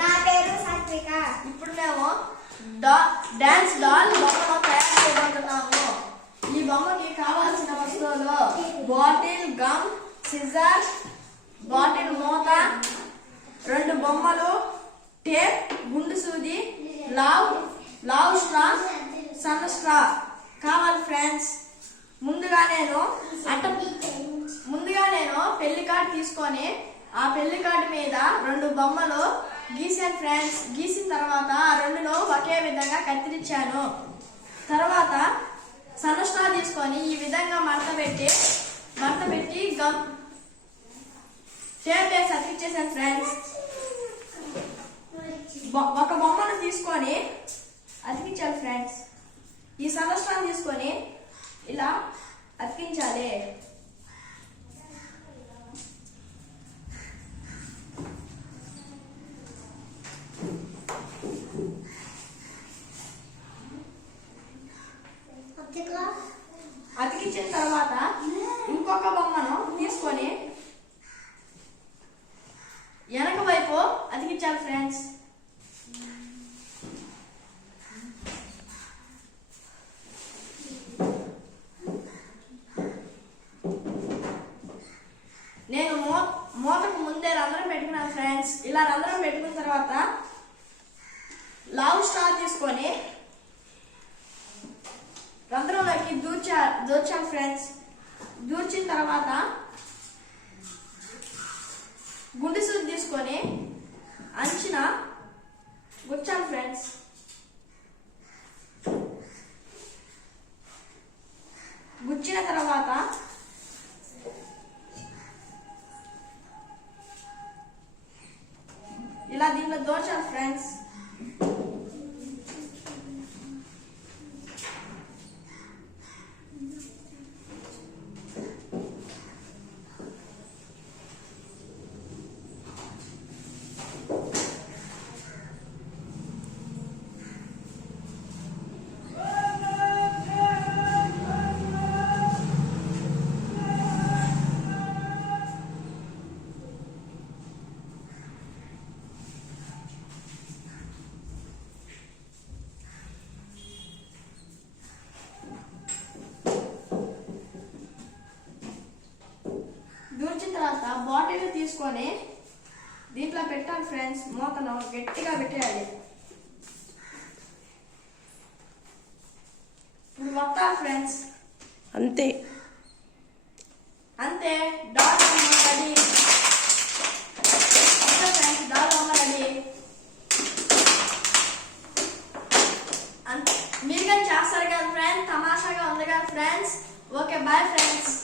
నా పేరు సాత్విక. ఇప్పుడు మేము డాన్స్ డాల్ బొమ్మను తయారు చేయబోతున్నాము. ఈ బొమ్మకి కావాల్సిన వస్తువులు బాటిల్ గమ్ సిజర్ బాటిల్ మూత రెండు బొమ్మలు టేప్ గుండు సూది లావ్ లావ్ స్ట్రా సన్న స్ట్రా. కావాలి ఫ్రెండ్స్. ముందుగా నేను అట్ట ముందుగా నేను పెళ్ళి కార్డు తీసుకొని ఆ పెళ్ళి కార్డు మీద రెండు బొమ్మలు గీసాను ఫ్రెండ్స్. గీసిన తర్వాత రెండులో రెండును ఒకే విధంగా కత్తిరించాను. తర్వాత సన్నస్టా తీసుకొని ఈ విధంగా మడత పెట్టి మడత పెట్టి గమ్ షేప్ చేసి అతికిచ్చేసాను ఫ్రెండ్స్. బొ- ఒక బొమ్మను తీసుకొని అతికించాలి ఫ్రెండ్స్. ఈ సన్నస్టాన్ తీసుకొని ఇలా అతికించాలి. అతికించిన తర్వాత ఇంకొక బొమ్మను తీసుకొని వెనక వైపు అతికించాలి ఫ్రెండ్స్. నేను మూ మూతకు ముందే రంధ్రం పెట్టుకున్నాను ఫ్రెండ్స్. ఇలా రంధ్రం పెట్టుకున్న తర్వాత లావ్ స్టార్ తీసుకొని రంధ్రంలోకి దూర్చా దూర్చాను ఫ్రెండ్స్. దూర్చిన తర్వాత గుండె సూది తీసుకొని అంచిన గుచ్చాను ఫ్రెండ్స్. గుచ్చిన తర్వాత ఇలా దీంట్లో దోచాలి ఫ్రెండ్స్ దూర్చిన తర్వాత బాటిల్ తీసుకొని దీంట్లో పెట్టాలి ఫ్రెండ్స్ మూతను గట్టిగా పెట్టేయాలి. ఇప్పుడు వస్తాను ఫ్రెండ్స్. అంతే. అంతే డాల్ రెడీ. ఫ్రెండ్స్ డాల్ బొమ్మ రెడీ. అంతే. మీరు కానీ చేస్తారు కదా ఫ్రెండ్స్ తమాషాగా ఉంది కదా ఫ్రెండ్స్. Okay bye friends.